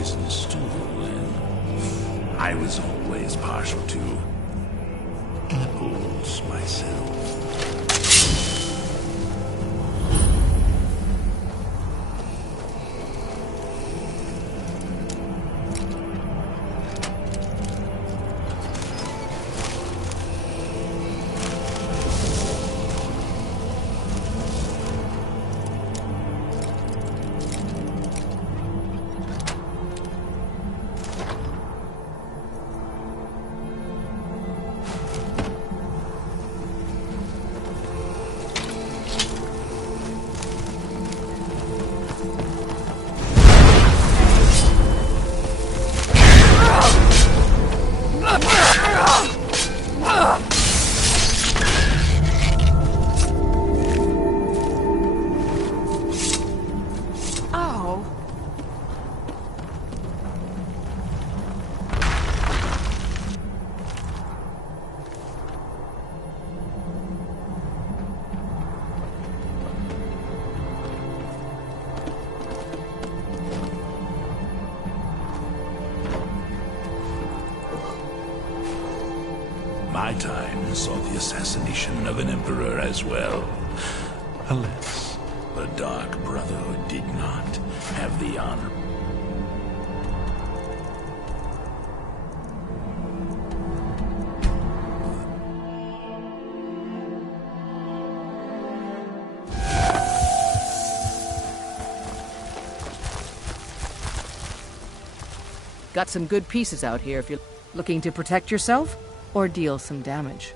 poison stool, and I was always partial to apples myself. My time saw the assassination of an emperor as well. Alas, the Dark Brotherhood did not have the honor. Got some good pieces out here if you're looking to protect yourself or deal some damage.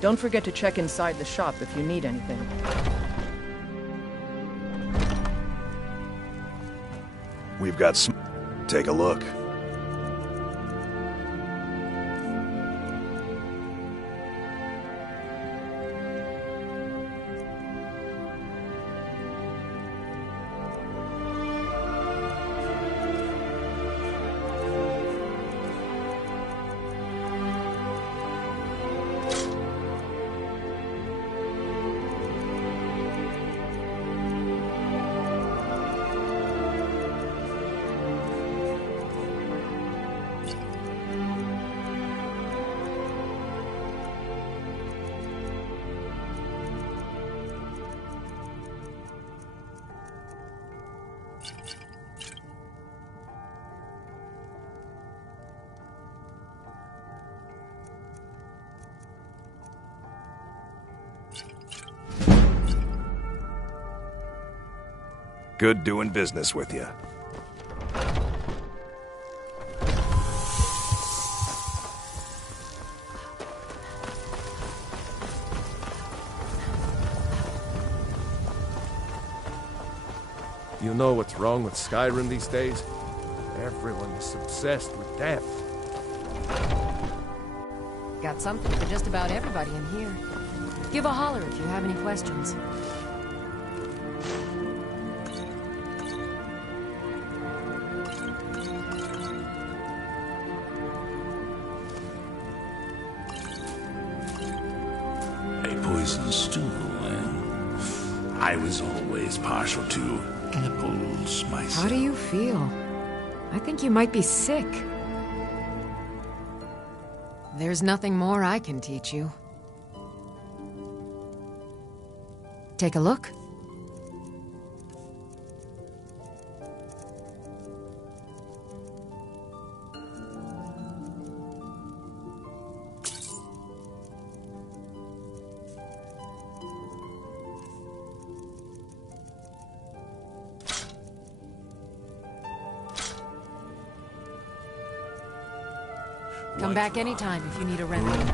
Don't forget to check inside the shop if you need anything. We've got some... Take a look. Good doing business with you. You know what's wrong with Skyrim these days? Everyone is obsessed with death. Got something for just about everybody in here. Give a holler if you have any questions. Poison stool, and I was always partial to apples myself. How do you feel? I think you might be sick. There's nothing more I can teach you. Take a look. Come back anytime if you need a remedy.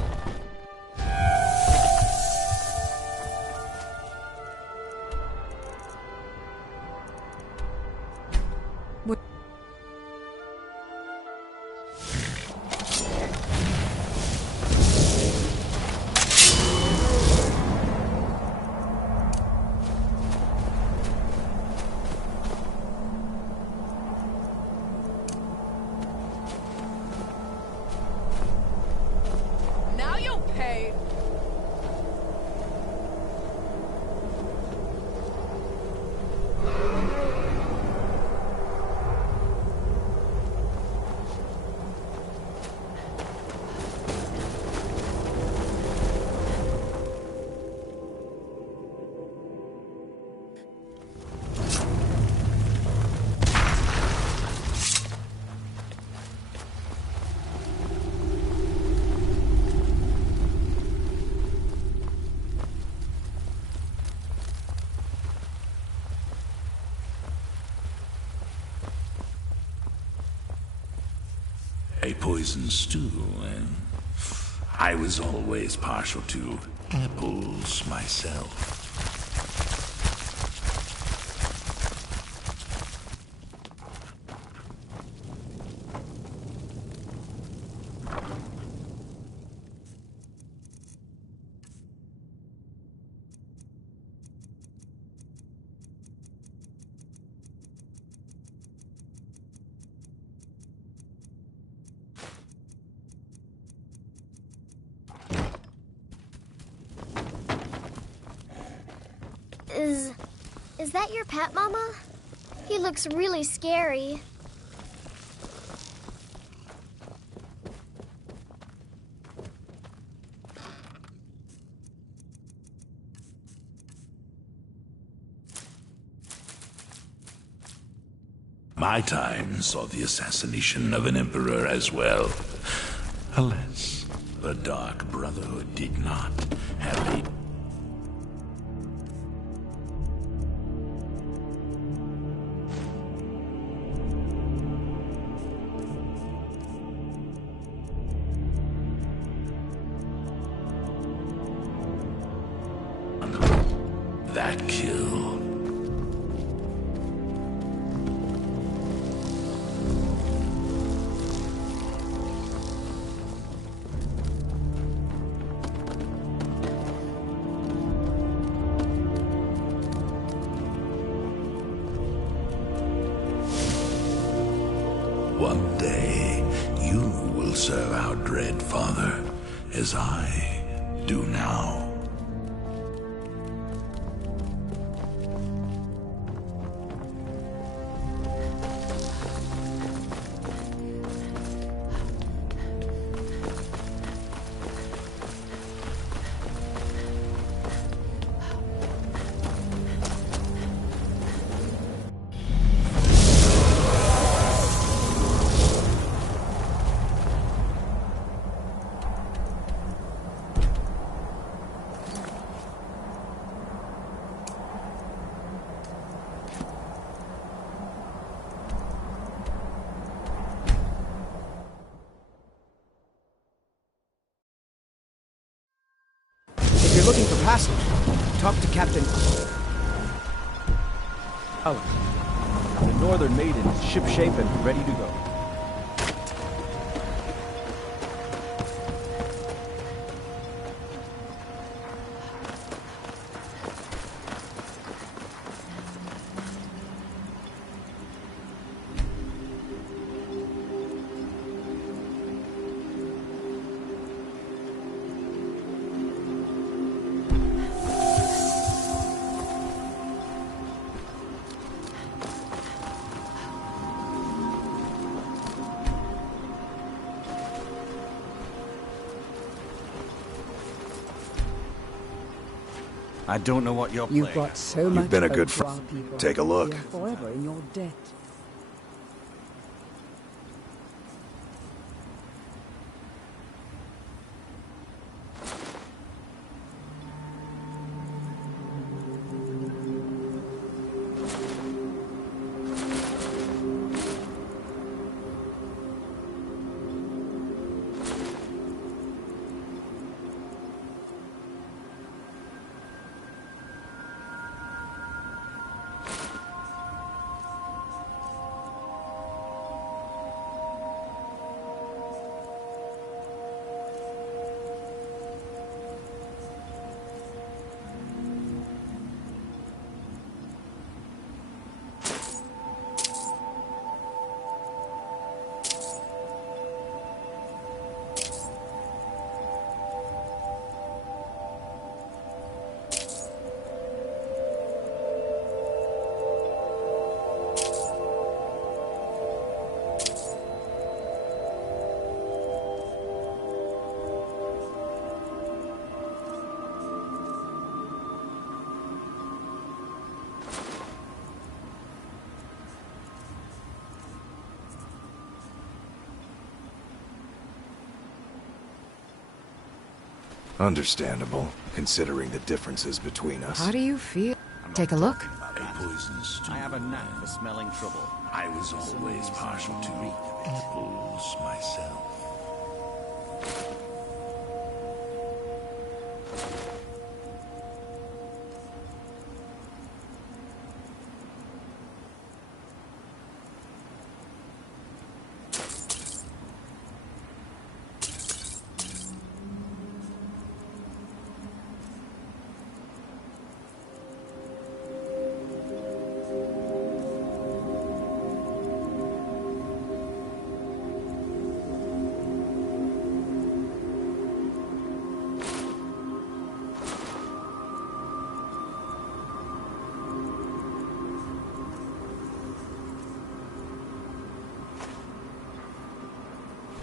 a poison stew, and I was always partial to apples myself. Is that your pet, Mama? He looks really scary. My time saw the assassination of an emperor as well. Alas, the Dark Brotherhood did not have a... that kill. One day, you will serve our dread father, as I do now. If you're looking for passage, talk to Captain Alex. The Northern Maiden is shipshape and ready to go. I don't know what you're playing. You've got so much. You've been a good hope to our friend. people. Take a look. You're forever in your debt. Understandable, considering the differences between us. How do you feel? Take a look. A poison stew. I have a knack for smelling trouble. I was always partial to apples myself.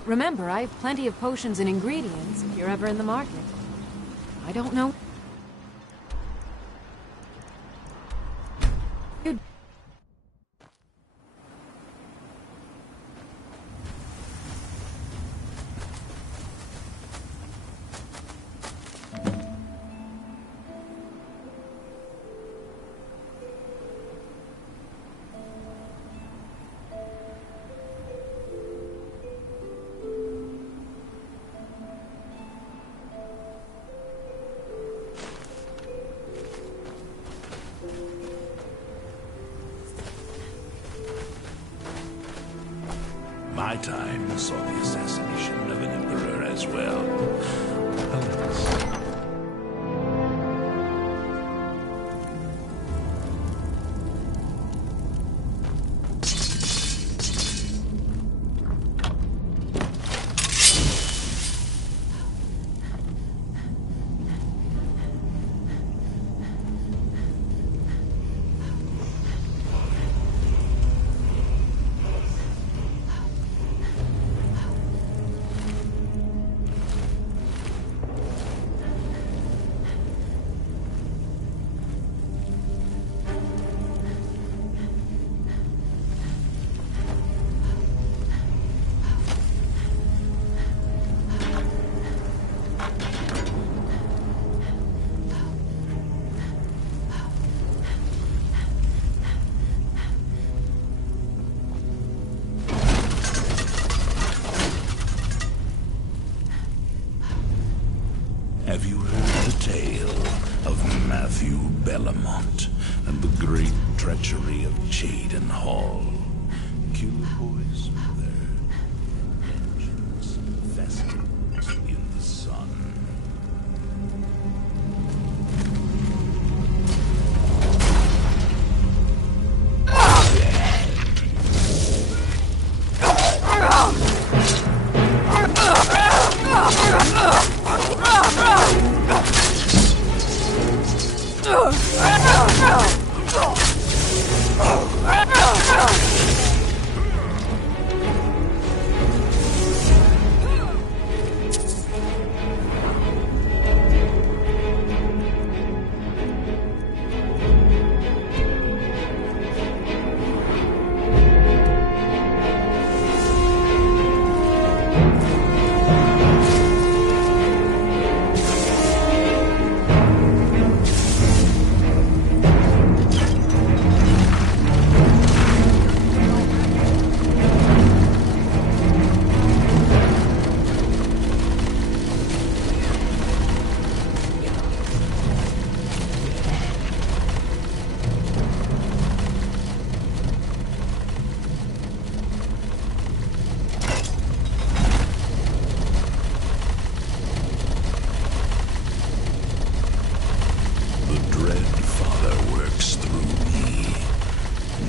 Remember, I have plenty of potions and ingredients if you're ever in the market. I don't know. My time saw the assassination of an emperor as well. Alas. Have you heard the tale of Matthew Bellamont and the great treachery of Chaden Hall? Cowboys with their engines festers in the sun.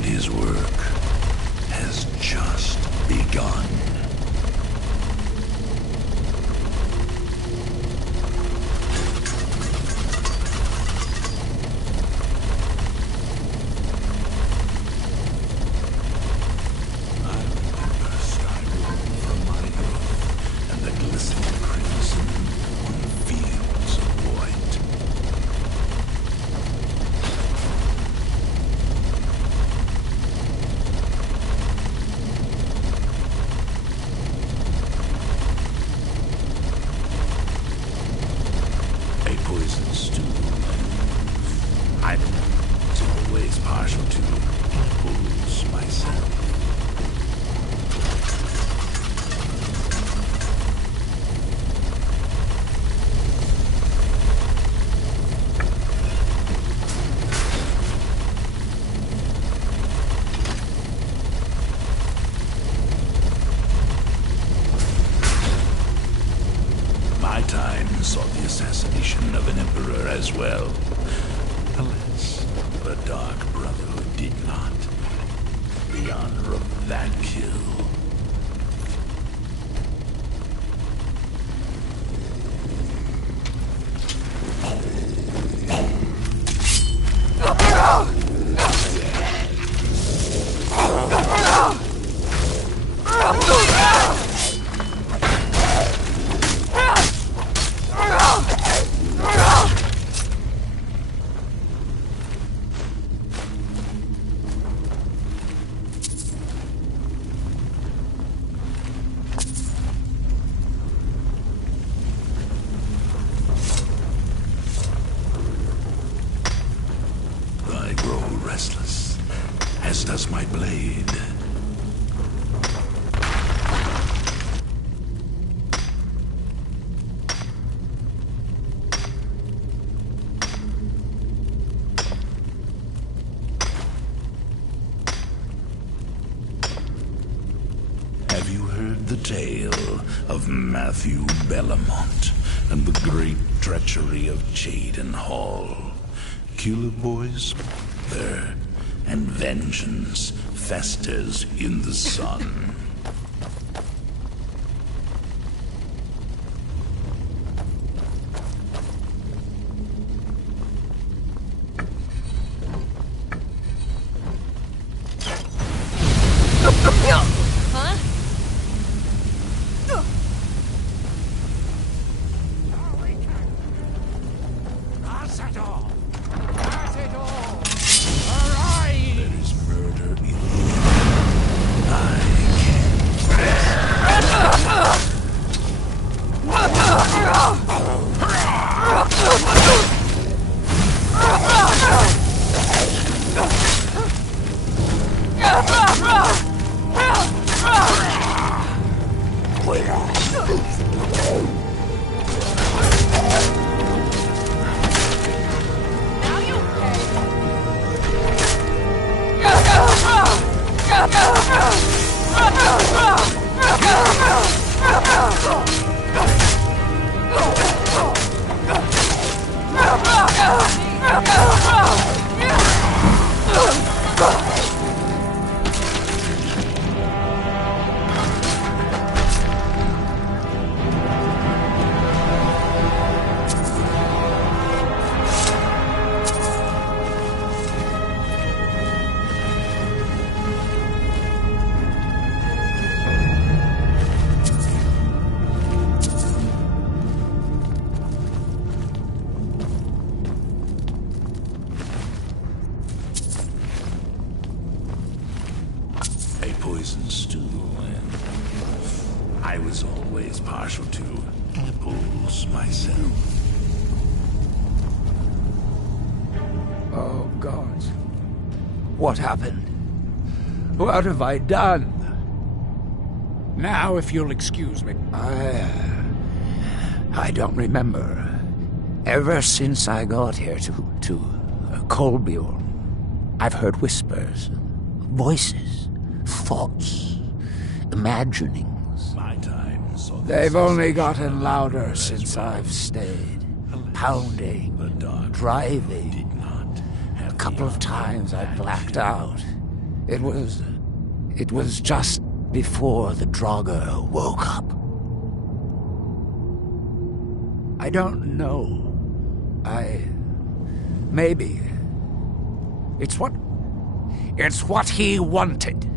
His work has just begun. I remember Skyrim from my youth, and the glistening crimson on fields of white. Poison stew. I was always partial to apples myself. of an emperor as well. Alas, the Dark Brotherhood did not. The honor of that kill. Restless, as does my blade. Have you heard the tale of Matthew Bellamont and the great treachery of Jaden Hall? Killer boys there, and vengeance festers in the sun. Poison stew, and I was always partial to apples myself. Oh, God. What happened? What have I done? Now, if you'll excuse me. I don't remember. Ever since I got here to Colbiorn, I've heard whispers, voices, thoughts, imaginings. My time saw the They've only assassination gotten louder of since well. I've stayed. Alas, Pounding, the Dark driving. Did not have A couple of times I blacked out. It was just before the Draugr woke up. I don't know. Maybe. It's what he wanted.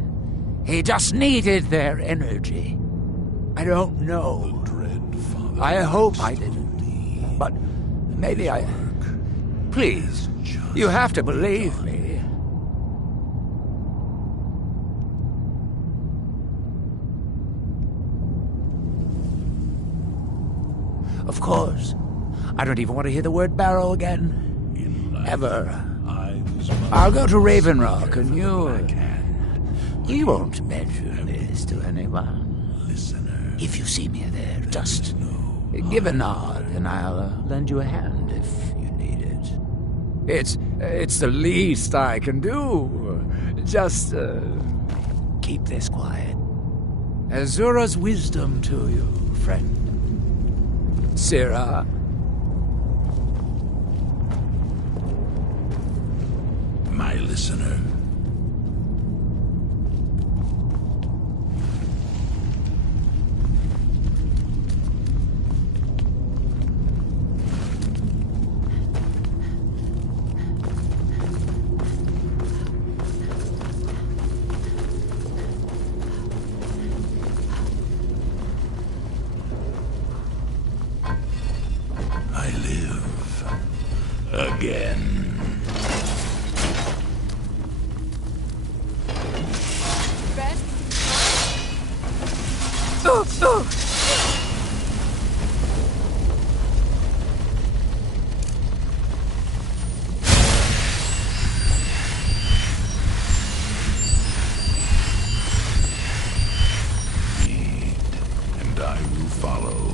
He just needed their energy. I don't know. I hope I didn't. But maybe I... Please, you have to believe me. Of course. I don't even want to hear the word barrow again. Ever. I'll go to Ravenrock, and you won't mention this to anyone. If you see me there, just give a nod, and I'll lend you a hand if you need it. It's the least I can do. Just keep this quiet. Azura's wisdom to you, friend. Sira. listener. I live again. Lead, and I will follow.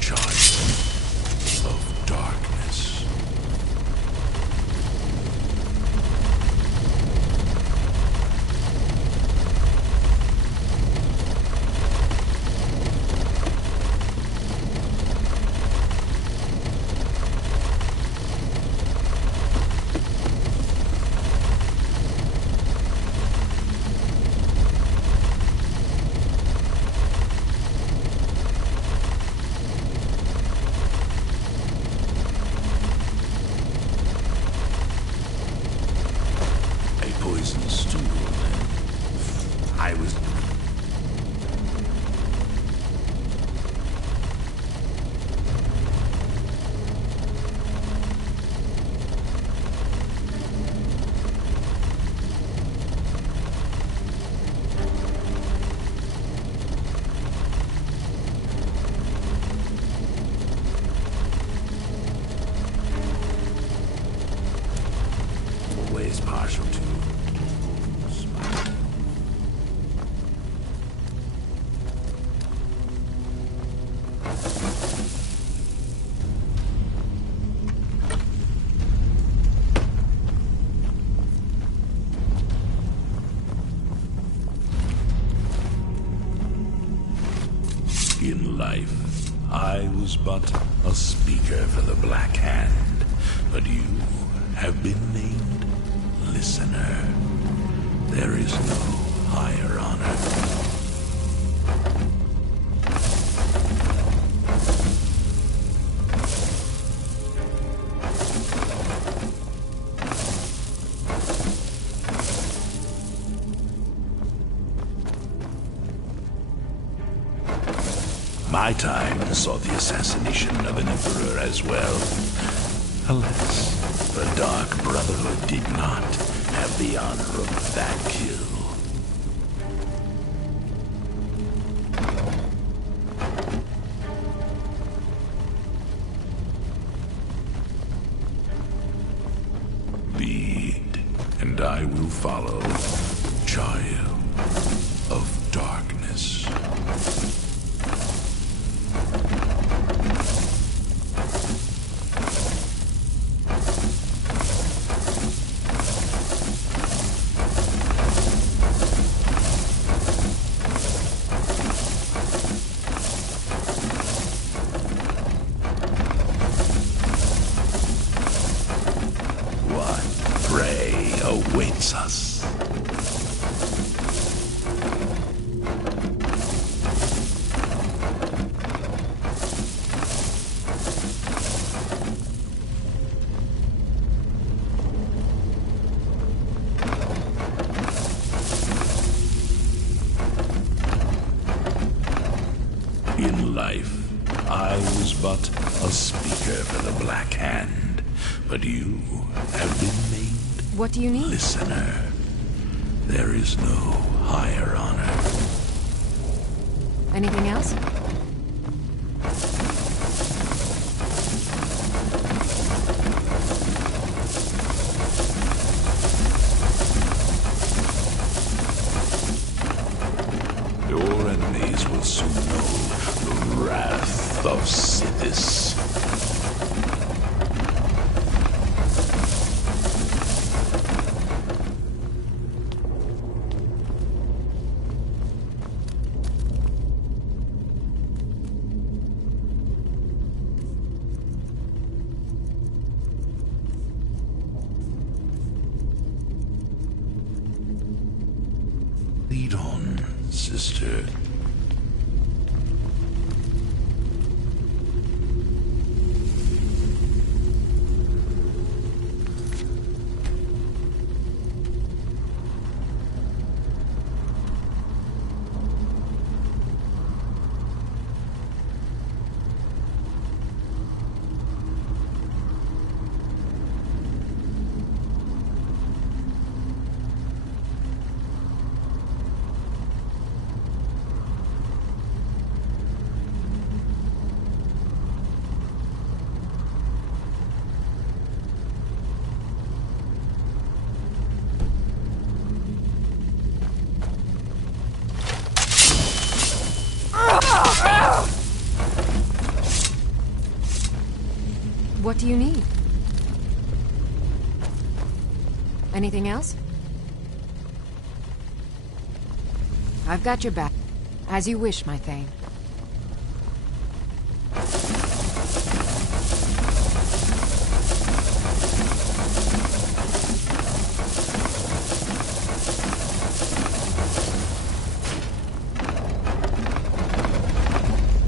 Child of darkness. A poison stool. I was. Always partial to. In life, I was but a speaker for the Black Hand, but you have been named Listener. There is no higher honor. My time saw the assassination of an emperor as well. Alas, the Dark Brotherhood did not have the honor of that kill. Lead, and I will follow. Child of darkness. What prey awaits us? In life, I was but a speaker for the Black Hand, but you have been named What do you need? Listener. There is no higher honor. Anything else? Your enemies will soon know the wrath of Sithis. sister. What do you need? Anything else? I've got your back. As you wish, my Thane.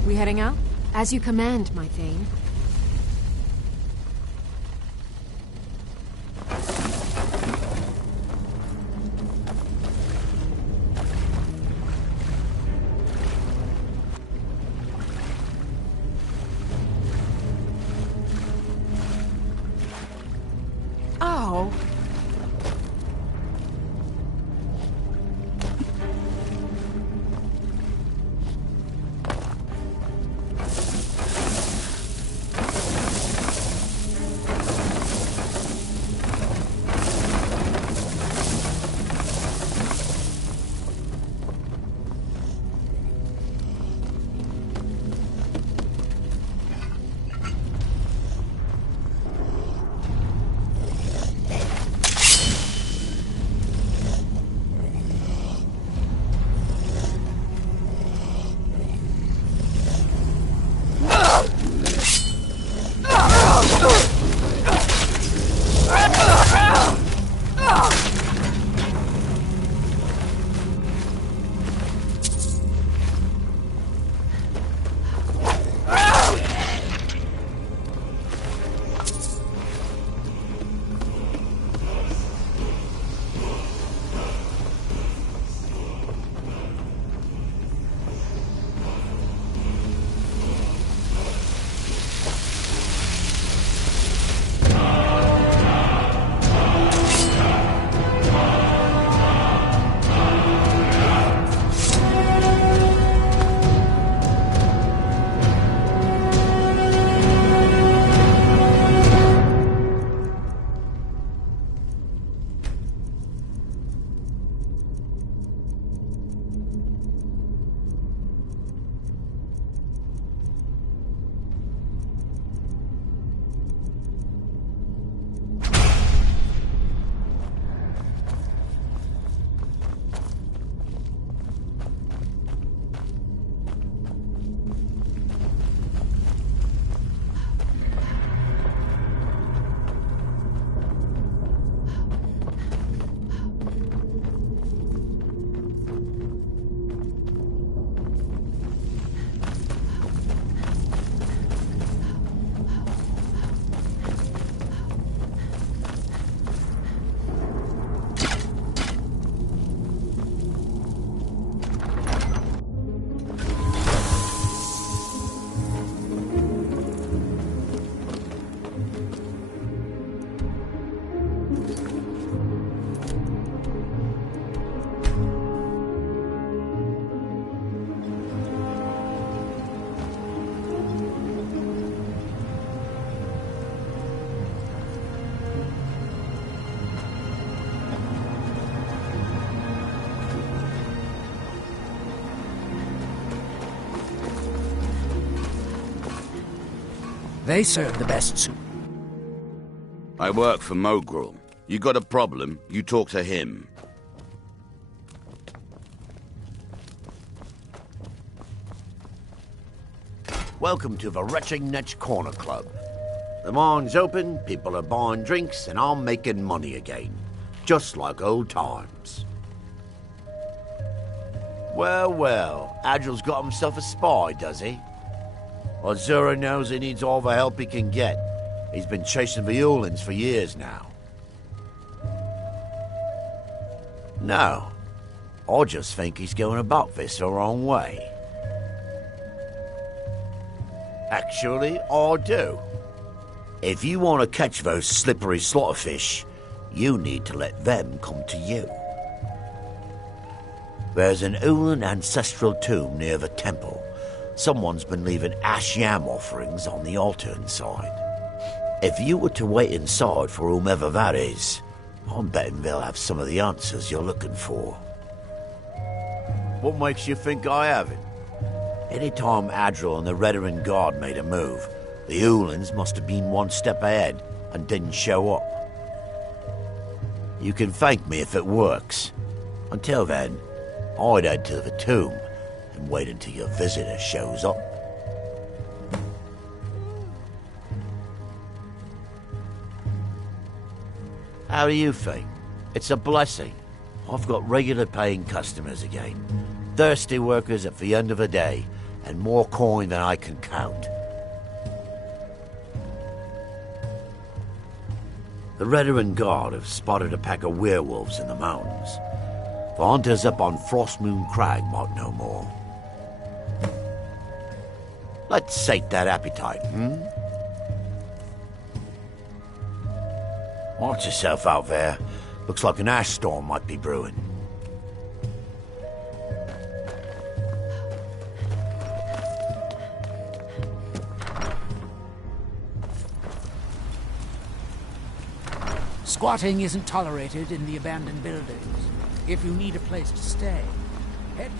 We heading out? As you command, my Thane. Oh. They serve the best soup. I work for Mogrel. You got a problem, you talk to him. Welcome to the LXXIX Corner Club. The mine's open, people are buying drinks, and I'm making money again. Just like old times. Well, well, Adril's got himself a spy, does he? Well, Zura knows he needs all the help he can get. He's been chasing the Ulins for years now. No, I just think he's going about this the wrong way. Actually, I do. If you want to catch those slippery slaughterfish, you need to let them come to you. There's an Ulin ancestral tomb near the temple. Someone's been leaving ash yam offerings on the altar inside. If you were to wait inside for whomever that is, I'm betting they'll have some of the answers you're looking for. What makes you think I haven't? Anytime Adril and the Redarin Guard made a move, the Ulins must have been one step ahead and didn't show up. You can thank me if it works. Until then, I'd head to the tomb and wait until your visitor shows up. How do you think? It's a blessing. I've got regular paying customers again. Thirsty workers at the end of the day, and more coin than I can count. The Redarin Guard have spotted a pack of werewolves in the mountains. The hunters up on Frostmoon Crag might know more. Let's sate that appetite, Watch yourself out there. Looks like an ash storm might be brewing. Squatting isn't tolerated in the abandoned buildings. If you need a place to stay, head...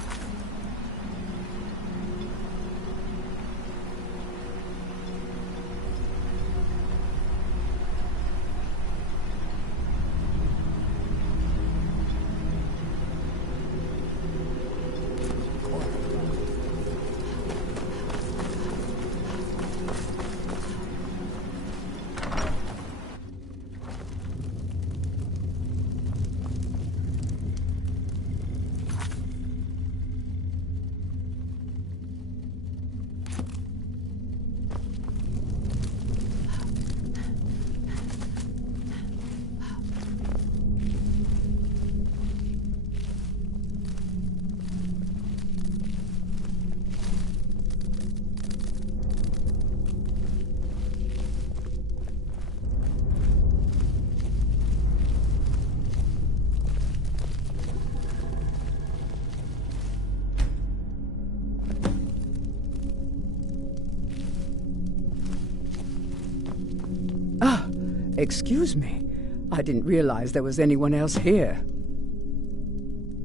Excuse me. I didn't realize there was anyone else here.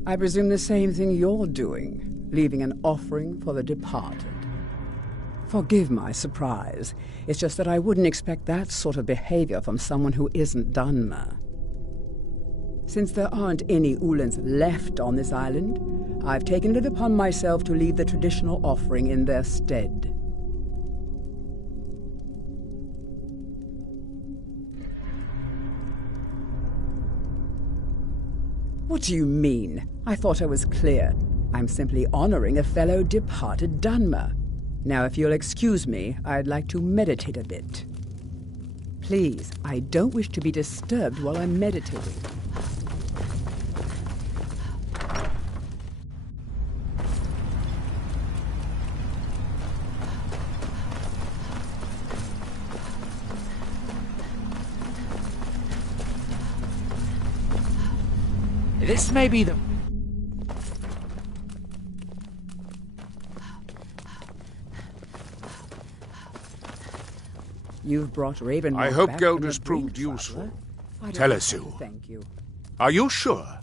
I presume the same thing you're doing, leaving an offering for the departed. Forgive my surprise. It's just that I wouldn't expect that sort of behavior from someone who isn't Dunmer. Since there aren't any Ulins left on this island, I've taken it upon myself to leave the traditional offering in their stead. What do you mean? I thought I was clear. I'm simply honoring a fellow departed Dunmer. Now, if you'll excuse me, I'd like to meditate a bit. Please, I don't wish to be disturbed while I'm meditating. This may be the... You've brought Raven. I hope back Geld from has the proved brink, useful. Father. Telesu. Thank you. Are you sure?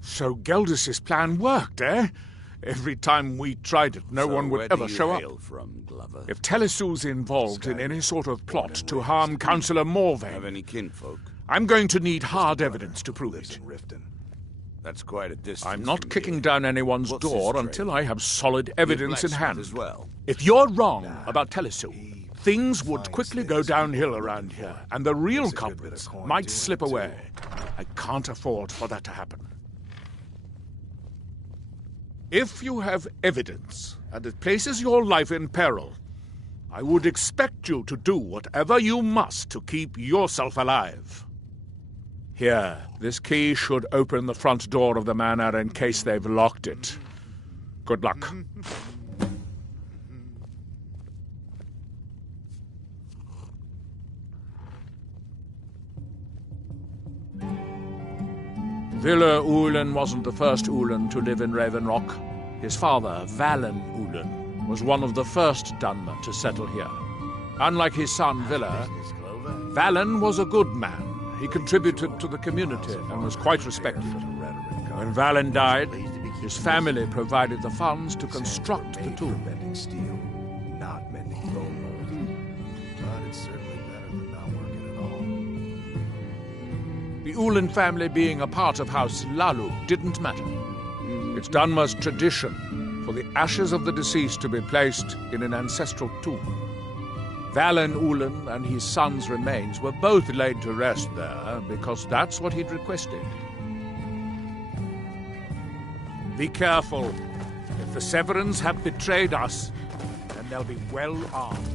So Geldus's plan worked, eh? Every time we tried it, no one would ever show up. From, Glover? If Telesu's involved in any sort of plot to harm Councillor Morvain, Have any kinfolk? I'm going to need hard evidence to prove it. That's quite a distance. I'm not from kicking here. down anyone's What's door his trade? until I have solid evidence in Blacksmith hand. as well. If you're wrong about Telesu, things would quickly go downhill around here, and the real culprits might slip away. I can't afford for that to happen. If you have evidence and it places your life in peril, I would expect you to do whatever you must to keep yourself alive. Here, this key should open the front door of the manor in case they've locked it. Good luck. Villa Ulen wasn't the first Ulen to live in Raven Rock. His father, Valen Ulen, was one of the first Dunmer to settle here. Unlike his son, Villa, Valen was a good man. He contributed to the community and was quite respected. When Valen died, his family provided the funds to construct the tomb. Mending steel, not mending bone mold. But it's certainly better than not working at all. The Ulen family being a part of House Lalu didn't matter. It's Dunmer's tradition for the ashes of the deceased to be placed in an ancestral tomb. Valen Ulen and his son's remains were both laid to rest there because that's what he'd requested. Be careful. If the Severans have betrayed us, then they'll be well armed.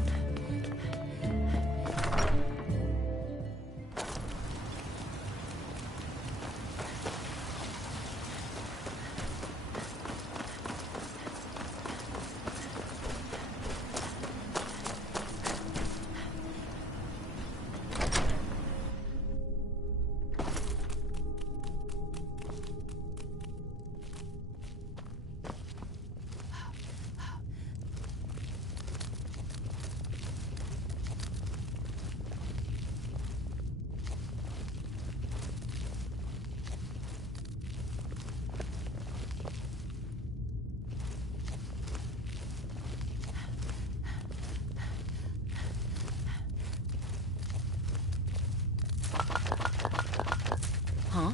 Huh?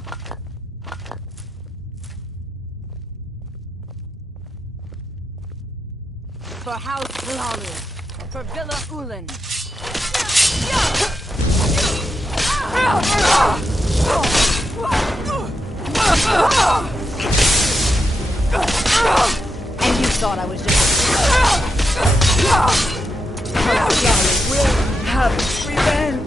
For House Lalu. For Villa Ulen. And you thought I was just... House will have revenge.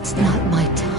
It's not my time.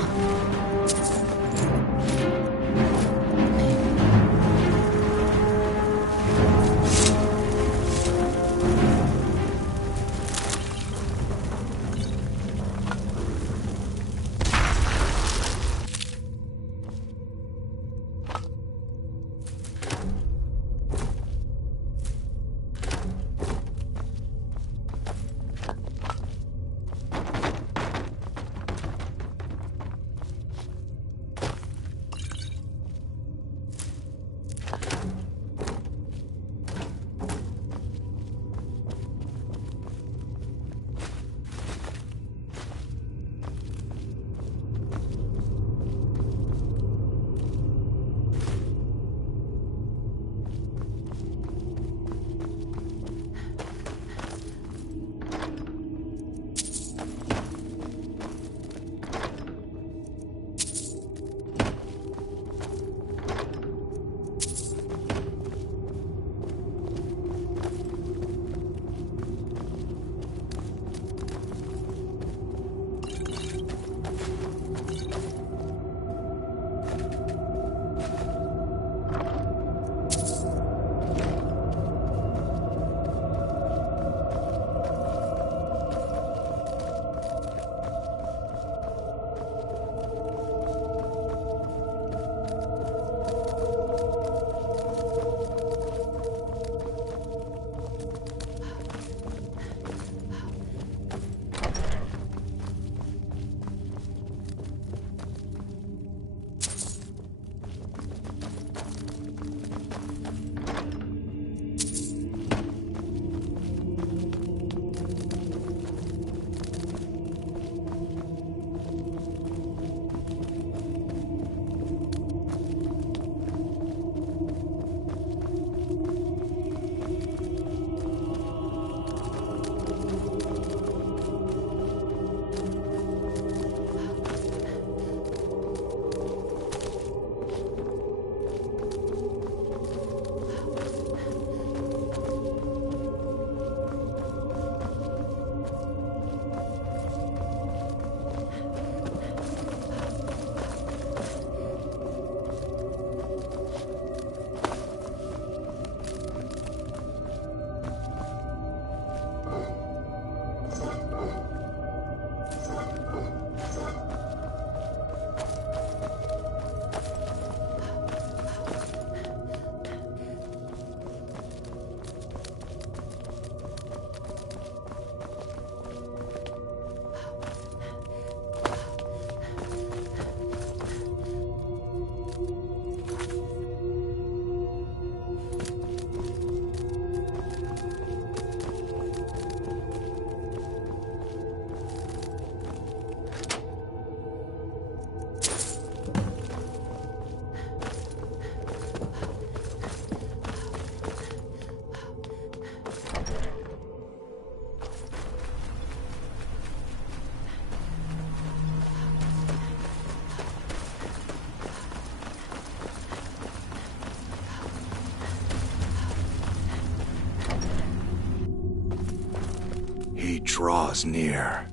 draws near.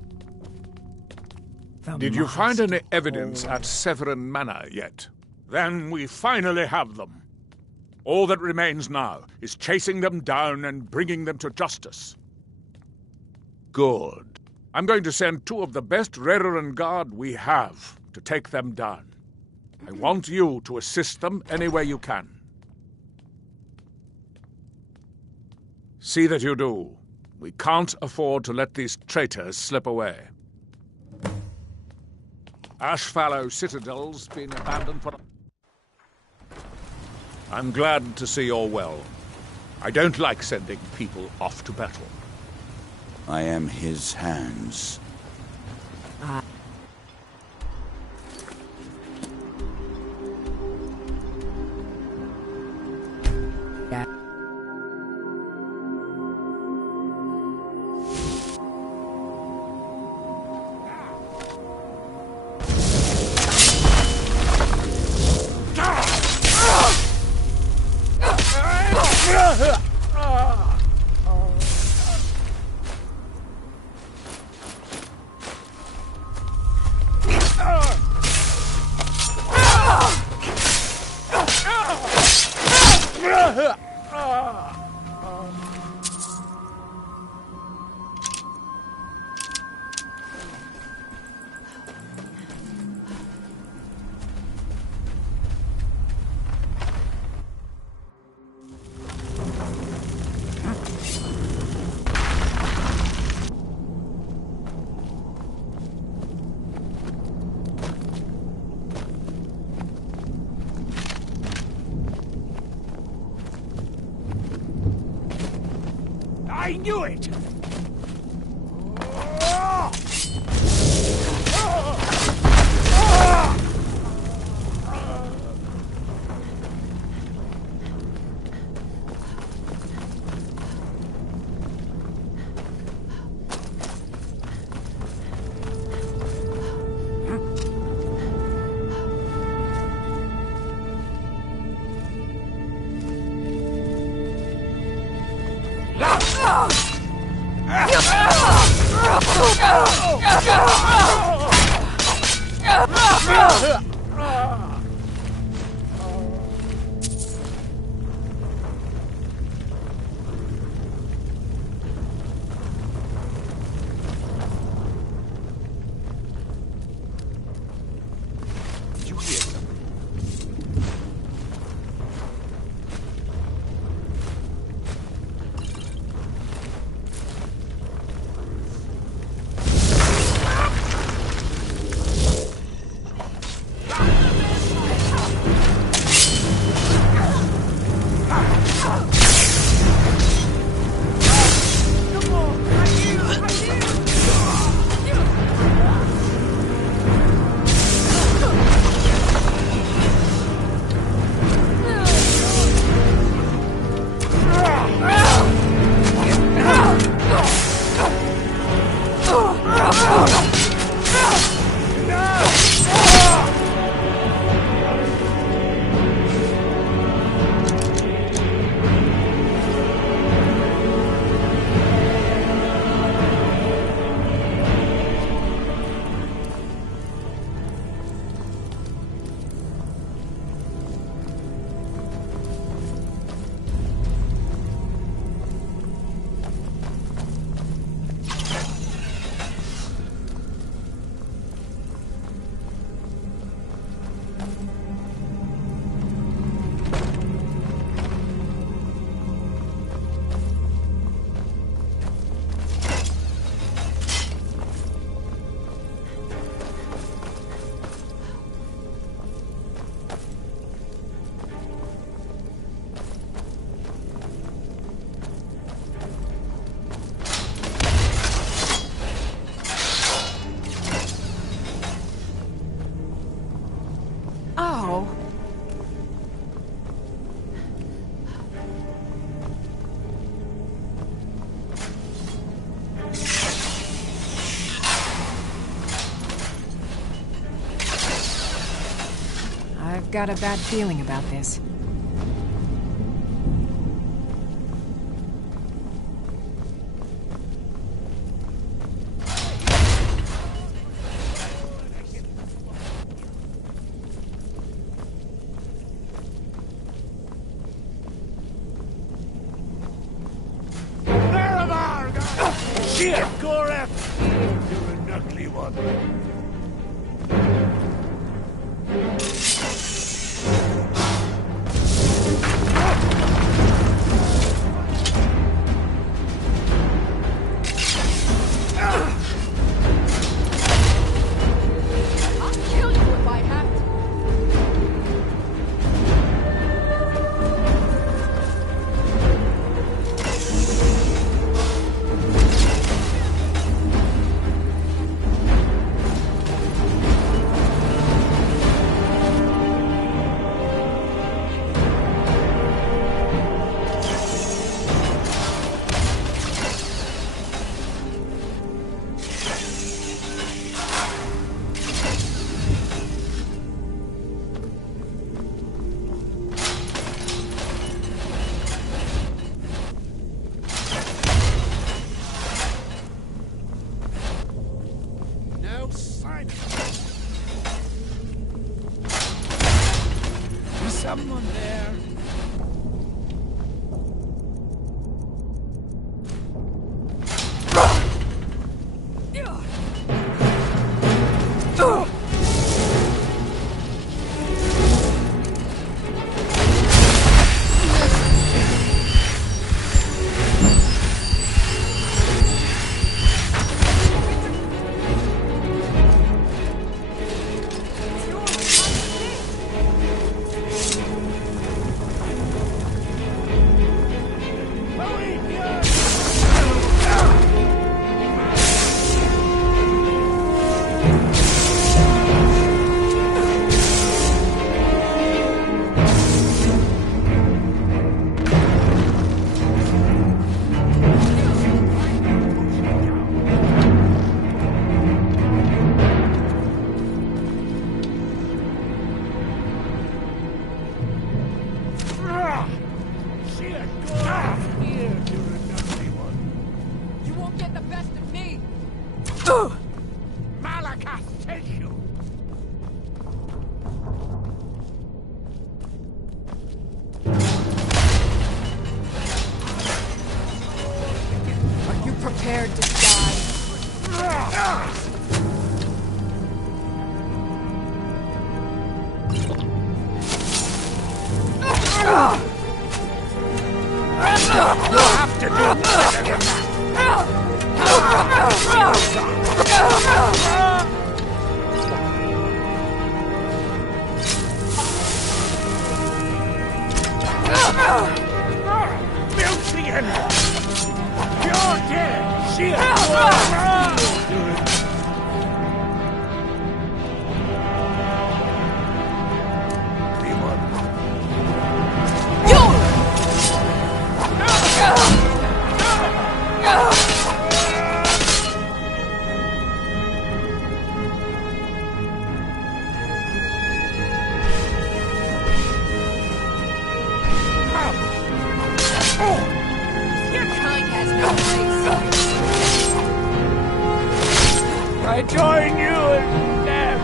Did you find any evidence at Severin Manor yet? Then we finally have them. All that remains now is chasing them down and bringing them to justice. Good. I'm going to send 2 of the best Rerenn Guard we have to take them down. I want you to assist them any way you can. See that you do. We can't afford to let these traitors slip away. Ashfallow Citadel's been abandoned for... I'm glad to see you're well. I don't like sending people off to battle. I am his hands. I knew it! I've got a bad feeling about this. Shit, Gorath! You're an ugly one. Someone there. Prepared to die. You'll have to do better than Miltian! You're dead! Shit! I join you in death.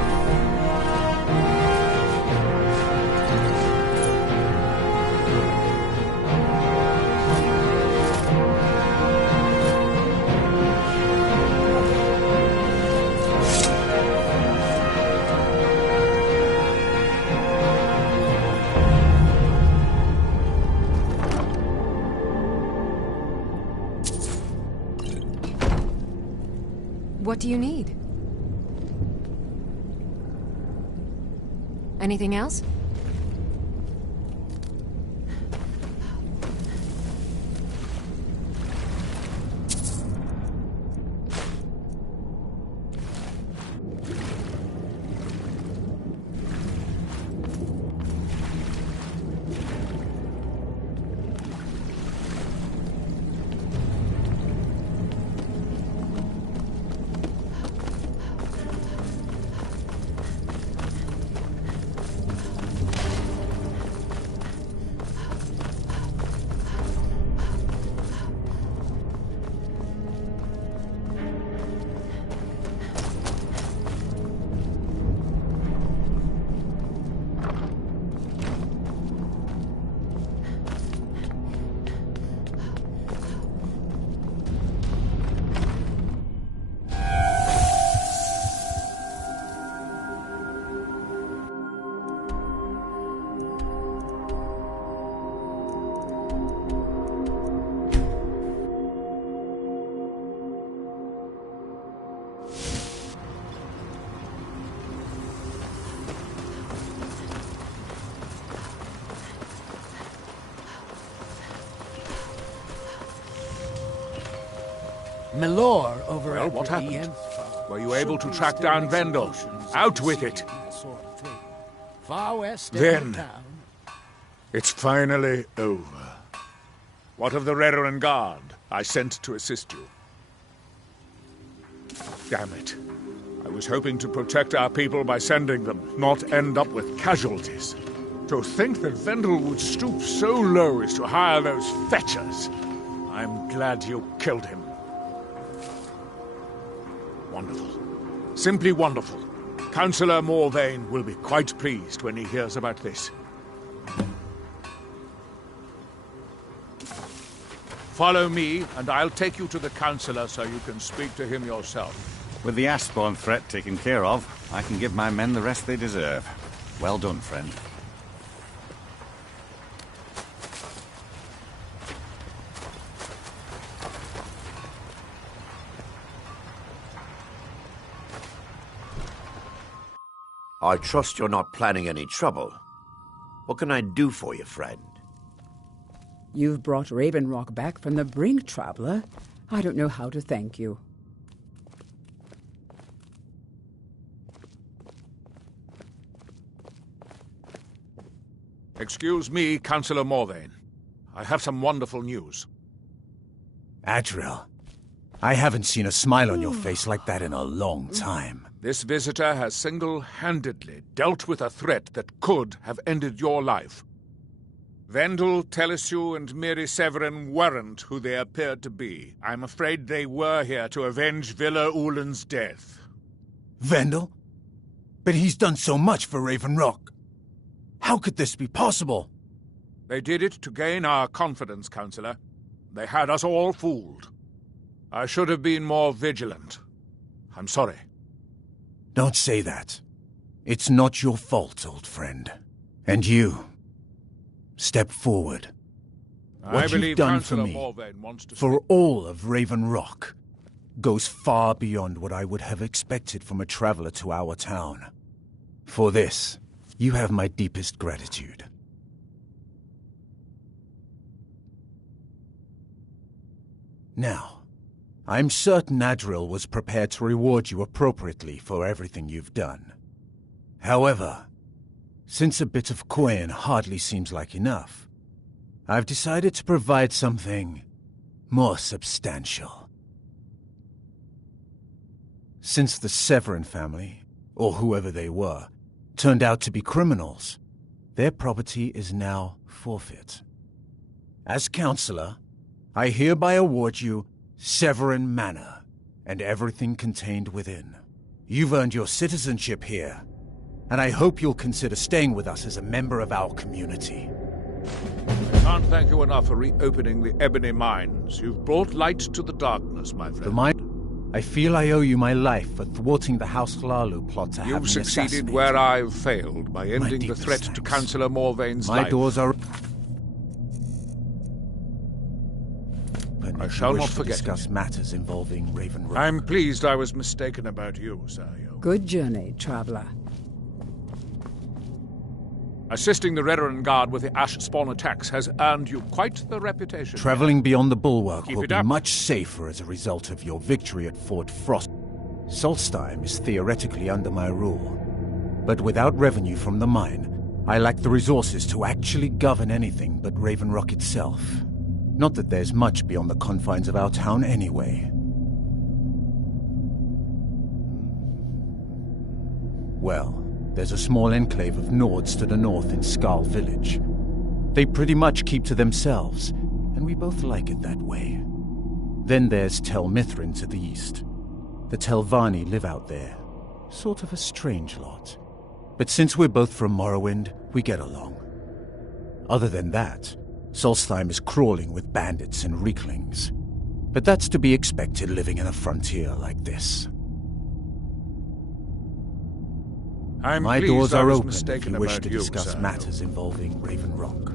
What do you need? Anything else? Milor over Well, at what the happened? Enf- Were you able to Should track be down still Vendel? executions Out and with it! that sort of thing. Far west Then- end of town. It's finally over. What of the Reverend Guard I sent to assist you? Damn it. I was hoping to protect our people by sending them, not end up with casualties. To think that Vendel would stoop so low as to hire those fetchers. I'm glad you killed him. Wonderful. Simply wonderful. Councillor Morvain will be quite pleased when he hears about this. Follow me, and I'll take you to the Councillor so you can speak to him yourself. With the Ashbourne threat taken care of, I can give my men the rest they deserve. Well done, friend. I trust you're not planning any trouble. What can I do for you, friend? You've brought Raven Rock back from the brink, traveler. I don't know how to thank you. Excuse me, Councillor Morvain. I have some wonderful news. Adriel, I haven't seen a smile on your face like that in a long time. This visitor has single-handedly dealt with a threat that could have ended your life. Vendel, Telesue, and Miri Severin weren't who they appeared to be. I'm afraid they were here to avenge Villa Ulen's death. Vendel? But he's done so much for Raven Rock. How could this be possible? They did it to gain our confidence, Councillor. They had us all fooled. I should have been more vigilant. I'm sorry. Don't say that. It's not your fault, old friend. And you, step forward. What you've done for me, for all of Raven Rock, goes far beyond what I would have expected from a traveler to our town. For this, you have my deepest gratitude. Now, I'm certain Adriel was prepared to reward you appropriately for everything you've done. However, since a bit of coin hardly seems like enough, I've decided to provide something more substantial. Since the Severin family, or whoever they were, turned out to be criminals, their property is now forfeit. As Councillor, I hereby award you Severin Manor and everything contained within. You've earned your citizenship here, and I hope you'll consider staying with us as a member of our community. Can't thank you enough for reopening the Ebony Mines. You've brought light to the darkness, my friend. The mine? I feel I owe you my life for thwarting the House Hlalu plot to have me You've succeeded assassinated. where I've failed by ending the threat to Councillor Morvain's life. My doors are... I shall not forget discuss matters involving Raven Rock. I'm pleased I was mistaken about you, sir. Good journey, traveler. Assisting the Reverend Guard with the Ash Spawn attacks has earned you quite the reputation. Traveling beyond the bulwark Keep will it be up. much safer as a result of your victory at Fort Frost. Solstheim is theoretically under my rule, but without revenue from the mine, I lack the resources to actually govern anything but Raven Rock itself. Not that there's much beyond the confines of our town anyway. Well, there's a small enclave of Nords to the north in Skal Village. They pretty much keep to themselves, and we both like it that way. Then there's Tel Mithrin to the east. The Telvanni live out there. Sort of a strange lot. But since we're both from Morrowind, we get along. Other than that, Solstheim is crawling with bandits and reeklings. But that's to be expected living in a frontier like this. I'm My pleased doors I are was open if mistaken you wish about to you, discuss sir. matters involving Raven Rock.